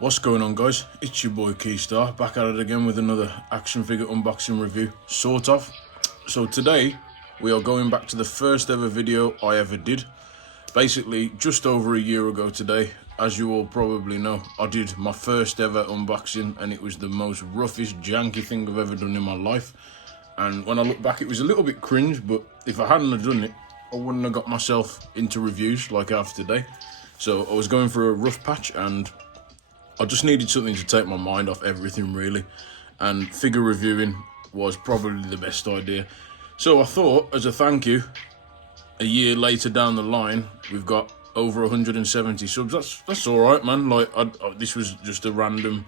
What's going on, guys? It's your boy Keystar, back at it again with another action figure unboxing review, sort of. So today we are going back to the first ever video I ever did. Basically just over a year ago today, as you all probably know, I did my first ever unboxing and it was the most roughest janky thing I've ever done in my life. And when I look back, it was a little bit cringe, but if I hadn't have done it, I wouldn't have got myself into reviews like I have today. So I was going for a rough patch and I just needed something to take my mind off everything, really, and figure reviewing was probably the best idea. So I thought, as a thank you, a year later down the line, we've got over 170 subs. That's all right, man. Like, this was just a random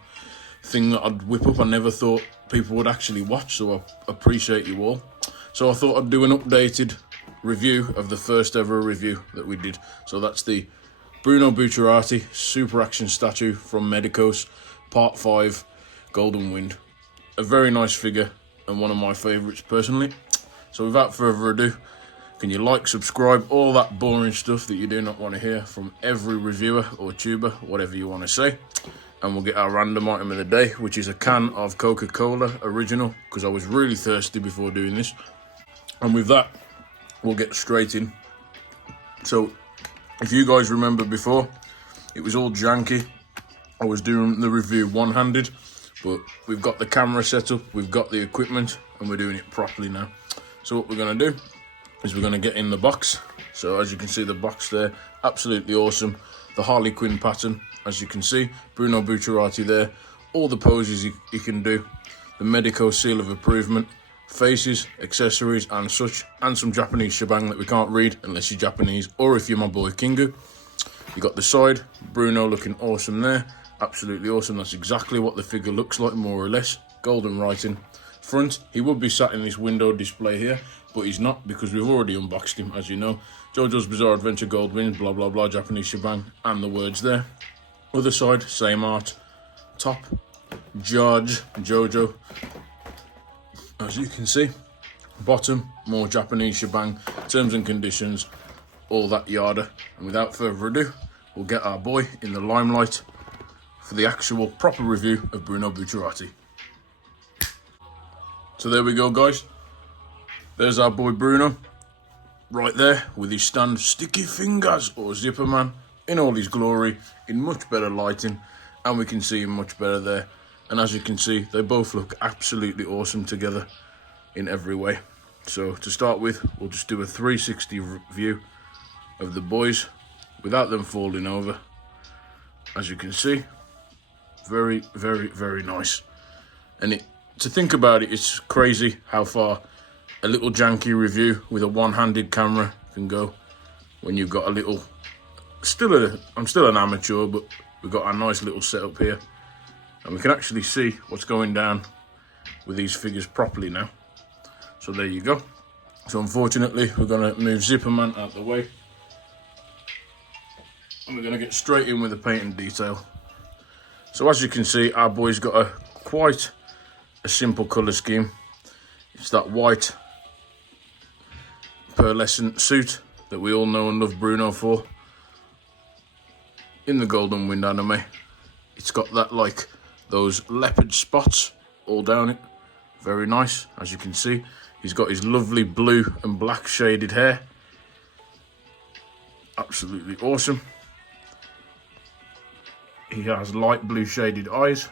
thing that I'd whip up. I never thought people would actually watch, so I appreciate you all. So I thought I'd do an updated review of the first ever review that we did. So that's the Bruno Bucciarati Super Action Statue from Medicos, Part 5, Golden Wind. A very nice figure and one of my favourites personally. So without further ado, can you like, subscribe, all that boring stuff that you do not want to hear from every reviewer or tuber, whatever you want to say. And we'll get our random item of the day, which is a can of Coca-Cola Original, because I was really thirsty before doing this. And with that, we'll get straight in. So, if you guys remember before, it was all janky. I was doing the review one-handed, but we've got the camera set up, we've got the equipment, and we're doing it properly now. So what we're going to do is we're going to get in the box. So as you can see, the box there, absolutely awesome. The Harley Quinn pattern, as you can see, Bruno Bucciarati there, all the poses he can do, the Medicos seal of approval, faces, accessories and such, and some Japanese shebang that we can't read unless you're Japanese or if you're my boy Kingu. You got the side, Bruno looking awesome there, absolutely awesome. That's exactly what the figure looks like, more or less. Golden writing. Front, he would be sat in this window display here, but he's not because we've already unboxed him, as you know. Jojo's Bizarre Adventure Gold Wins, blah blah blah, Japanese shebang, and the words there. Other side, same art. Top, Jojo, as you can see. Bottom, more Japanese shebang, terms and conditions, all that yada. And without further ado, we'll get our boy in the limelight for the actual proper review of Bruno Bucciarati. So there we go, guys. There's our boy Bruno, right there with his stand Sticky Fingers, or Zipper Man, in all his glory, in much better lighting, and we can see him much better there. And as you can see, they both look absolutely awesome together in every way. So to start with, we'll just do a 360 view of the boys without them falling over. As you can see, very, very, very nice. And to think about it, it's crazy how far a little janky review with a one-handed camera can go when you've got a little, I'm still an amateur, but we've got our nice little setup here. And we can actually see what's going down with these figures properly now. So there you go. So unfortunately, we're going to move Zipper Man out the way. And we're going to get straight in with the paint and detail. So as you can see, our boy's got quite a simple colour scheme. It's that white pearlescent suit that we all know and love Bruno for. In the Golden Wind anime, it's got that, like, those leopard spots all down it. Very nice, as you can see. He's got his lovely blue and black shaded hair. Absolutely awesome. He has light blue shaded eyes.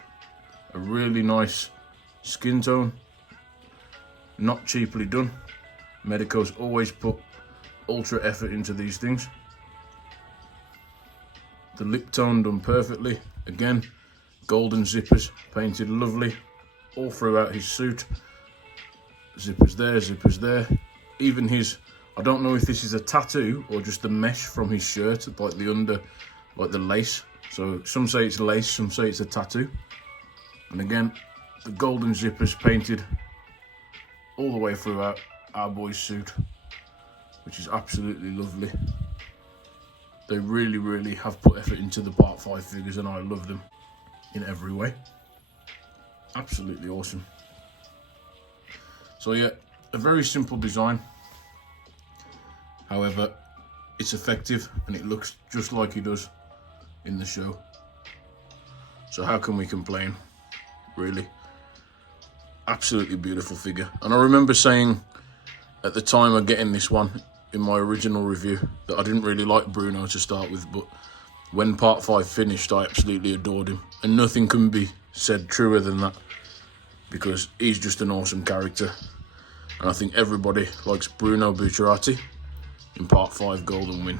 A really nice skin tone. Not cheaply done. Medicos always put ultra effort into these things. The lip tone done perfectly. Again, golden zippers painted lovely all throughout his suit. Zippers there. Even his, I don't know if this is a tattoo or just the mesh from his shirt, like the under, like the lace. So some say it's lace, some say it's a tattoo. And again, the golden zippers painted all the way throughout our boy's suit, which is absolutely lovely. They really, really have put effort into the Part 5 figures and I love them in every way. Absolutely awesome. So yeah, a very simple design. However, it's effective and it looks just like he does in the show. So how can we complain, really? Absolutely beautiful figure. And I remember saying at the time of getting this one in my original review that I didn't really like Bruno to start with, but when part 5 finished, I absolutely adored him. And nothing can be said truer than that, because he's just an awesome character. And I think everybody likes Bruno Bucciarati in part 5 Golden Win.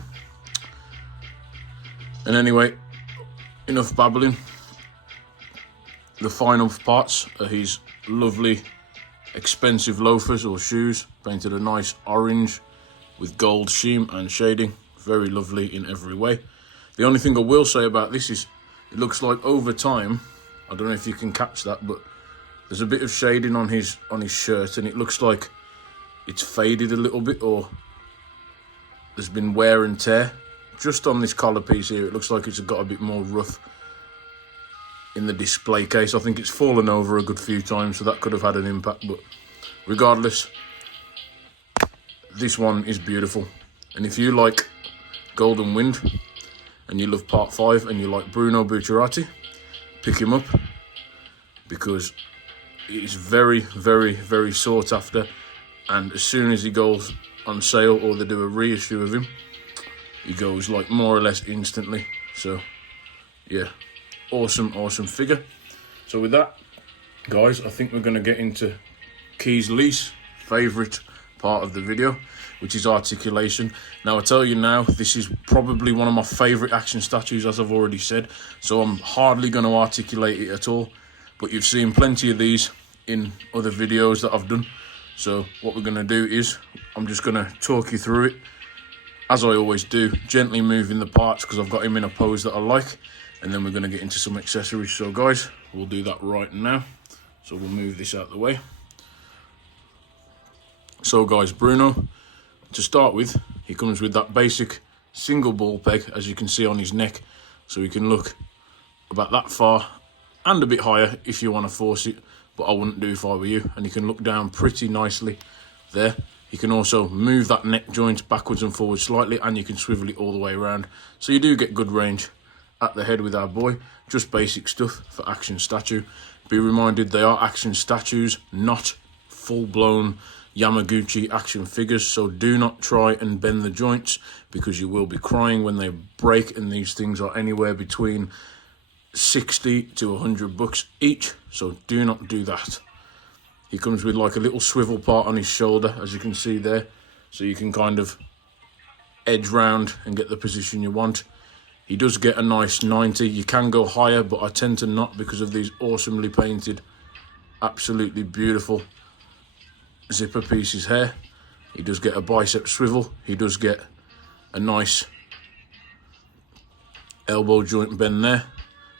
And anyway, enough babbling. The final parts are his lovely, expensive loafers or shoes, painted a nice orange with gold sheen and shading. Very lovely in every way. The only thing I will say about this is it looks like over time, I don't know if you can catch that, but there's a bit of shading on his shirt, and it looks like it's faded a little bit, or there's been wear and tear. Just on this collar piece here, it looks like it's got a bit more rough in the display case. I think it's fallen over a good few times, so that could have had an impact, but regardless, this one is beautiful. And if you like Golden Wind and you love part 5 and you like Bruno Bucciarati, pick him up, because it's very, very, very sought after. And as soon as he goes on sale or they do a reissue of him, he goes like more or less instantly. So yeah, awesome figure. So with that, guys, I think we're going to get into Key's least favourite part of the video, which is articulation. Now I tell you now, this is probably one of my favourite action statues, as I've already said, so I'm hardly going to articulate it at all, but you've seen plenty of these in other videos that I've done. So what we're going to do is I'm just going to talk you through it as I always do, gently moving the parts because I've got him in a pose that I like, and then we're going to get into some accessories. So guys, we'll do that right now. So we'll move this out of the way. So guys, Bruno, to start with, he comes with that basic single ball peg, as you can see on his neck, so he can look about that far and a bit higher if you want to force it, but I wouldn't do if I were you. And he can look down pretty nicely there. He can also move that neck joint backwards and forwards slightly, and you can swivel it all the way around, so you do get good range at the head with our boy. Just basic stuff for action statue. Be reminded, they are action statues, not full-blown Yamaguchi action figures, so do not try and bend the joints, because you will be crying when they break, and these things are anywhere between 60 to 100 bucks each, so do not do that. He comes with like a little swivel part on his shoulder, as you can see there, so you can kind of edge round and get the position you want. He does get a nice 90. You can go higher, but I tend to not because of these awesomely painted, absolutely beautiful zipper pieces here. He does get a bicep swivel. He does get a nice elbow joint bend there,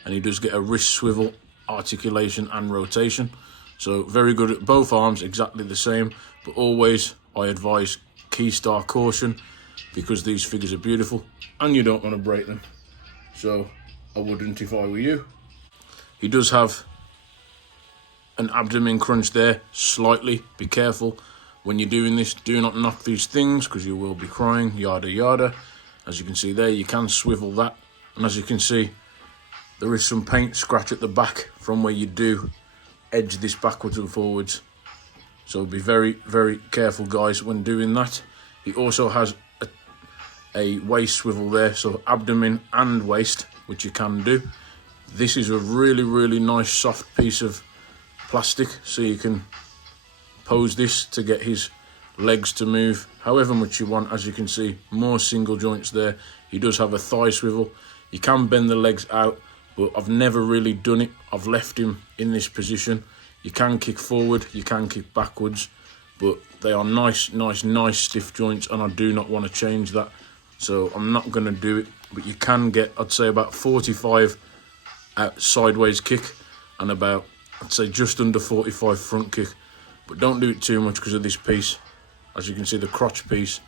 and he does get a wrist swivel, articulation and rotation. So very good at both arms, exactly the same, but always I advise key star caution, because these figures are beautiful and you don't want to break them. So I wouldn't if I were you. He does have an abdomen crunch there, slightly. Be careful when you're doing this. Do not knock these things, because you will be crying, yada yada. As you can see there, you can swivel that, and as you can see, there is some paint scratch at the back from where you do edge this backwards and forwards. So be very, very careful, guys, when doing that. He also has a waist swivel there, so abdomen and waist, which you can do. This is a really, really nice soft piece of plastic, so you can pose this to get his legs to move however much you want. As you can see, more single joints there. He does have a thigh swivel. You can bend the legs out, but I've never really done it. I've left him in this position. You can kick forward, you can kick backwards, but they are nice stiff joints, and I do not want to change that, so I'm not going to do it. But you can get, I'd say, about 45 sideways kick and about, I'd say, just under 45 front kick, but don't do it too much because of this piece. As you can see, the crotch piece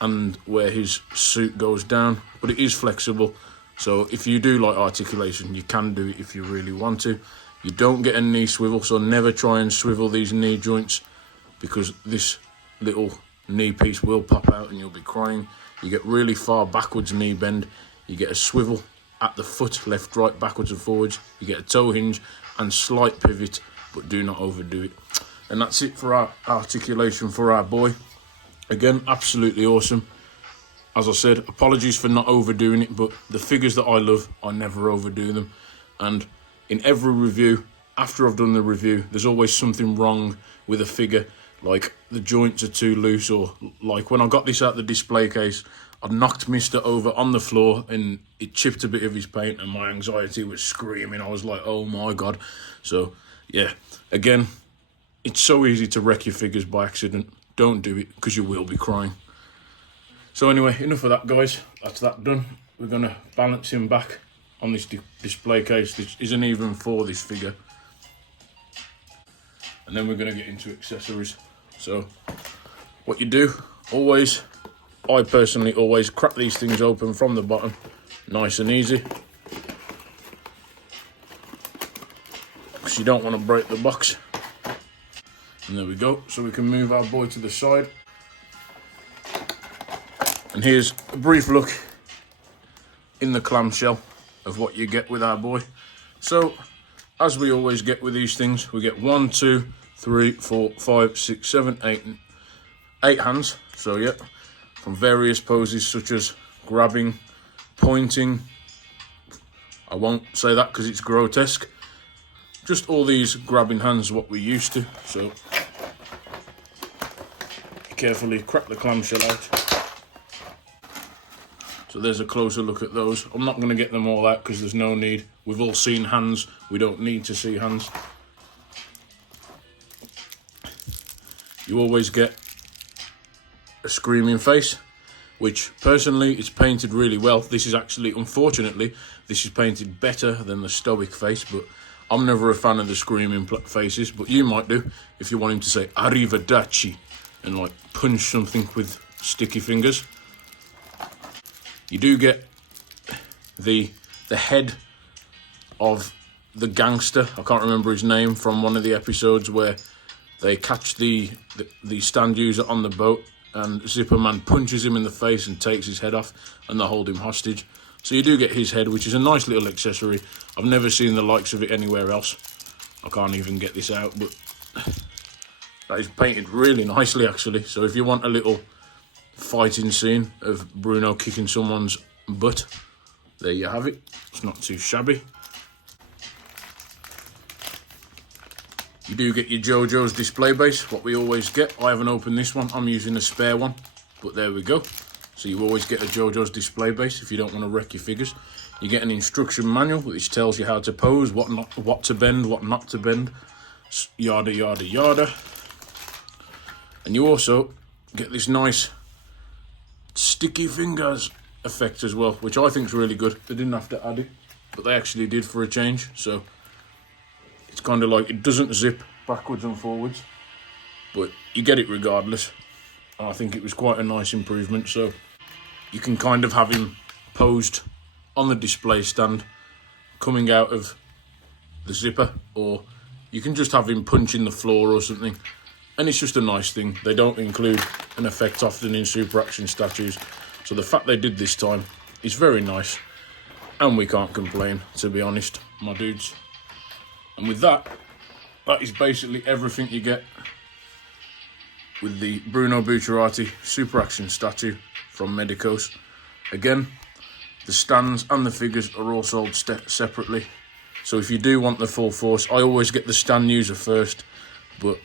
and where his suit goes down, but it is flexible. So if you do like articulation, you can do it if you really want to. You don't get a knee swivel, so never try and swivel these knee joints, because this little knee piece will pop out and you'll be crying. You get really far backwards knee bend, you get a swivel at the foot, left, right, backwards and forwards. You get a toe hinge and slight pivot, but do not overdo it. And that's it for our articulation for our boy. Again, absolutely awesome. As I said, apologies for not overdoing it, but the figures that I love, I never overdo them. And in every review, after I've done the review, there's always something wrong with a figure, like the joints are too loose, or like when I got this out the display case, I knocked Mr. over on the floor and it chipped a bit of his paint and my anxiety was screaming. I was like, oh my God. So yeah, again, it's so easy to wreck your figures by accident. Don't do it, because you will be crying. So anyway, enough of that, guys. That's that done. We're going to balance him back on this display case. This isn't even for this figure. And then we're going to get into accessories. So what you do, always, I personally always crack these things open from the bottom, nice and easy, because you don't want to break the box. And there we go. So we can move our boy to the side. And here's a brief look in the clamshell of what you get with our boy. So, as we always get with these things, we get 1, 2, 3, 4, 5, 6, 7, 8 hands. So yeah, from various poses such as grabbing, pointing. I won't say that because it's grotesque. Just all these grabbing hands, what we're used to. So carefully crack the clamshell out. So there's a closer look at those. I'm not going to get them all out because there's no need. We've all seen hands. We don't need to see hands. You always get a screaming face, which personally is painted really well. This is actually, unfortunately, this is painted better than the stoic face, but I'm never a fan of the screaming faces, but you might do if you want him to say arrivederci and like punch something with sticky fingers. You do get the head of the gangster. I can't remember his name from one of the episodes where they catch the stand user on the boat and Zipper Man punches him in the face and takes his head off and they hold him hostage. So you do get his head, which is a nice little accessory. I've never seen the likes of it anywhere else. I can't even get this out, but that is painted really nicely actually. So if you want a little fighting scene of Bruno kicking someone's butt, there you have it. It's not too shabby. You do get your Jojo's display base, what we always get. I haven't opened this one, I'm using a spare one, but there we go. So you always get a Jojo's display base if you don't want to wreck your figures. You get an instruction manual which tells you how to pose, what to bend, what not to bend, yada yada yada. And you also get this nice sticky fingers effect as well, which I think is really good. They didn't have to add it, but they actually did for a change. So it's kind of like, it doesn't zip backwards and forwards, but you get it regardless. And I think it was quite a nice improvement. So you can kind of have him posed on the display stand coming out of the zipper, or you can just have him punching the floor or something. And it's just a nice thing. They don't include an effect often in Super Action statues. So the fact they did this time is very nice. And we can't complain, to be honest, my dudes. And with that, that is basically everything you get with the Bruno Bucciarati Super Action statue from Medicos. Again, the stands and the figures are all sold separately. So if you do want the full force, I always get the stand user first. But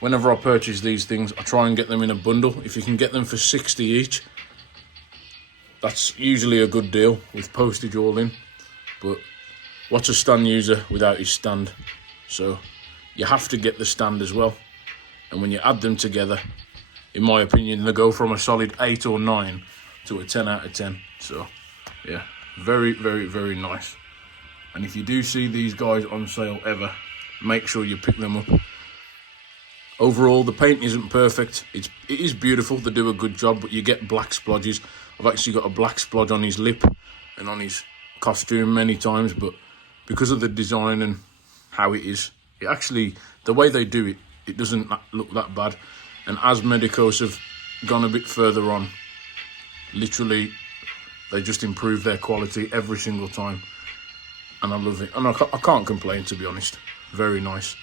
whenever I purchase these things, I try and get them in a bundle. If you can get them for 60 each, that's usually a good deal with postage all in. But what's a stand user without his stand? So you have to get the stand as well. And when you add them together, in my opinion, they go from a solid 8 or 9 to a 10 out of 10. So yeah, very, very, very nice. And if you do see these guys on sale ever, make sure you pick them up. Overall, the paint isn't perfect. It is beautiful. They do a good job, but you get black splodges. I've actually got a black splodge on his lip and on his costume many times, but because of the design and how it is, it actually, the way they do it, it doesn't look that bad. And as Medicos have gone a bit further on, literally They just improve their quality every single time. And I love it. And I can't complain, to be honest. Very nice.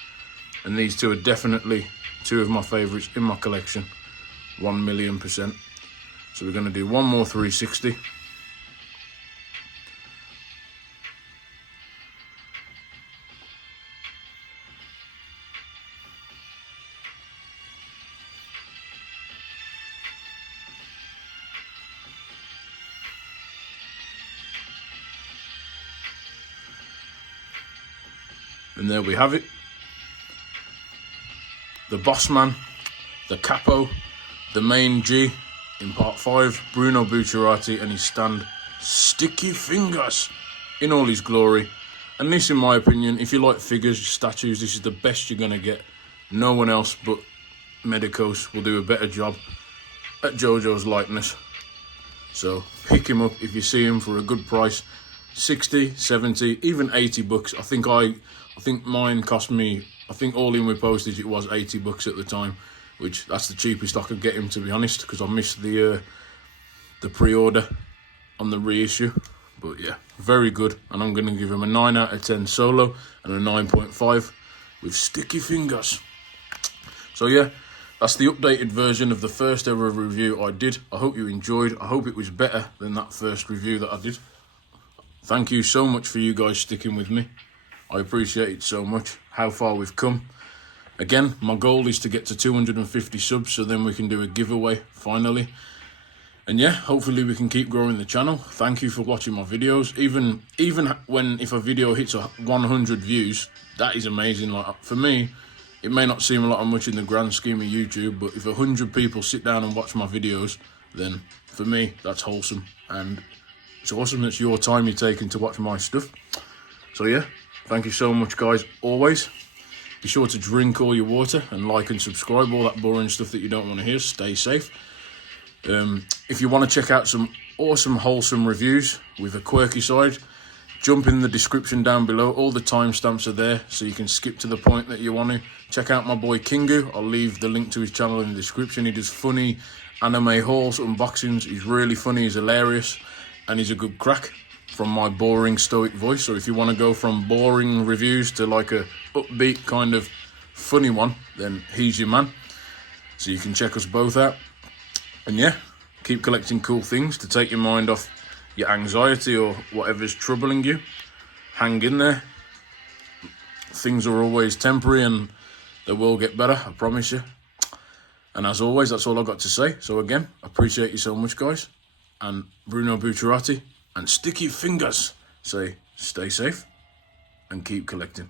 And these two are definitely two of my favourites in my collection. 1,000,000%. So we're going to do one more 360. And there we have it. The boss man, the capo, the main G in part 5, Bruno Bucciarati and his stand, Sticky Fingers, in all his glory. And this, in my opinion, if you like figures, statues, this is the best you're going to get. No one else but Medicos will do a better job at Jojo's likeness. So pick him up if you see him for a good price. 60, 70, even 80 bucks. I think mine cost me, I think all in with postage it was 80 bucks at the time, which that's the cheapest I could get him, to be honest, because I missed the pre-order on the reissue. But yeah, very good, and I'm going to give him a 9 out of 10 solo and a 9.5 with Sticky Fingers. So yeah, that's the updated version of the first ever review I did. I hope you enjoyed. I hope it was better than that first review that I did. Thank you so much for you guys sticking with me. I appreciate it so much, how far we've come. Again, my goal is to get to 250 subs, so then we can do a giveaway, finally. And yeah, hopefully we can keep growing the channel. Thank you for watching my videos. Even if a video hits 100 views, that is amazing. Like, for me, it may not seem a lot of much in the grand scheme of YouTube, but if 100 people sit down and watch my videos, then for me, that's wholesome. And it's awesome that it's your time you're taking to watch my stuff. So yeah, thank you so much, guys, always. Be sure to drink all your water and like and subscribe, all that boring stuff that you don't want to hear. Stay safe. If you want to check out some awesome, wholesome reviews with a quirky side, jump in the description down below. All the timestamps are there, so you can skip to the point that you want to. Check out my boy Thankyou. I'll leave the link to his channel in the description. He does funny anime hauls, unboxings. He's really funny, he's hilarious, and he's a good crack from my boring stoic voice. So if you want to go from boring reviews to like a upbeat kind of funny one, then he's your man. So you can check us both out. And yeah, keep collecting cool things to take your mind off your anxiety or whatever's troubling you. Hang in there. Things are always temporary and they will get better, I promise you. And as always, that's all I've got to say. So again, appreciate you so much, guys. And Bruno Bucciarati and Sticky Fingers say stay safe and keep collecting.